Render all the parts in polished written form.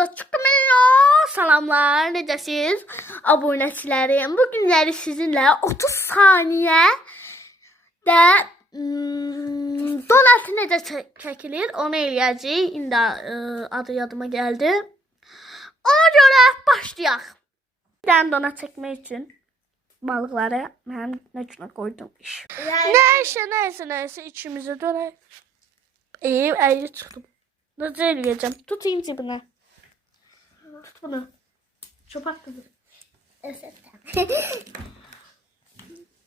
kanalımıza çıkmayın. Salamlar, necəsiniz? Abunəçilərim. Bu günləri sizinlə 30 saniyə də donat necə çəkilir onu eləyəcəyik. İndi adı yadıma gəldi. Ona görə başlayaq. Bir dənə donat çəkmək üçün balıqları mən nə üçün qoydum iş. Nəysə içimizi dönək. Əyri çıxdım. Necə eləyəcəm? Tutayım cibinə. Tut bunu. Çopak kızım.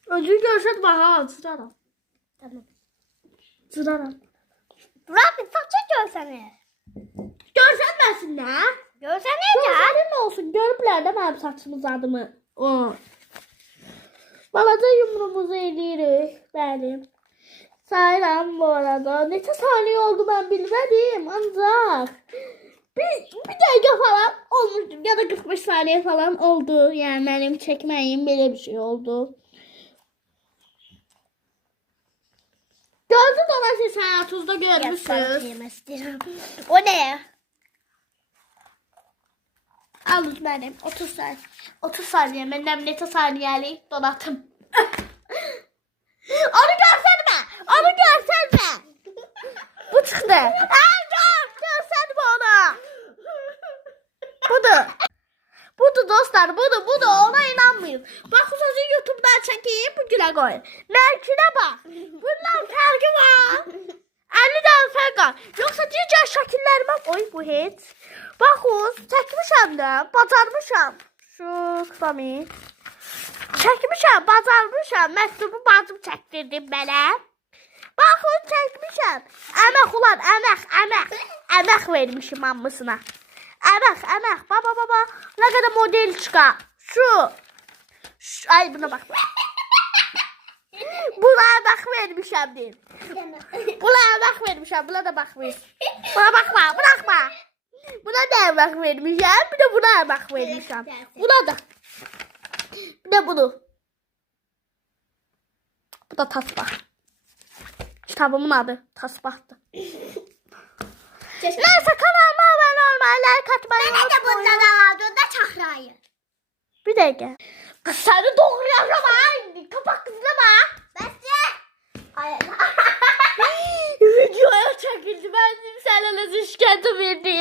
Ödül görsət baxa, cıraram. Tamam. Cıraram. Rabbi saçı görsene. Görsənməsin nə? Görsene ya. Görsənin olsun. Görüblər də mənim saçımı zadımı. Balaca yumruğumuzu eləyirik. Bəli. Sayıram bu arada. Neçə saniye oldu ben bilmedim. Ancak bir dakika falan olmuştu. Ya da 45 saniye falan oldu. Yani benim çekmeyim böyle bir şey oldu. Gördün ama siz hayatınızda görmüşsünüz. O ne? Alın benim 30 saniye. 30 saniye. Benim neçə saniyeli donatım. Onu görsənmə. Onu görsənmə. Bu çıxdı. Görsənmə onu. Budur dostlar. Budur. Ona inanmayın. Bak bu sözü YouTube'dan çəkeyim. Bu gülə qoyun. Mərkinə bax. Bunlar fərqi var. 50 dənə fərq var. Yoxsa digər şəkillərimə qoy bu heç. Baxın. Çəkmişəm də. Bacarmışam. Şu kısamayı. Çəkmişəm, bacarmışam. Məktubu bacım çəkdirdim mənə. Baxın, çəkmişəm. Əmək ulan, əmək. Əmək vermişim hamısına. Əmək. Baba. Nə qədər model çıxar. Şu. Ay, buna bax. Buna əmək vermişəm deyim. Buna əmək vermişəm, buna da baxmayın. Buna baxma. Buna da əmək vermişəm, bir də buna əmək vermişəm. Buna da. Bir de bunu. Bu da tasbih. Kitabımın adı tasbihti. Neyse kanalıma abone olmayı, like atmayı Ben de bundan aldım da çakrayı. Bir dakika. Kız seni doğrayacağım ha. Kapak kızlama. Ay. Videoya çekildi. Ben sana nasıl şikayet verdim.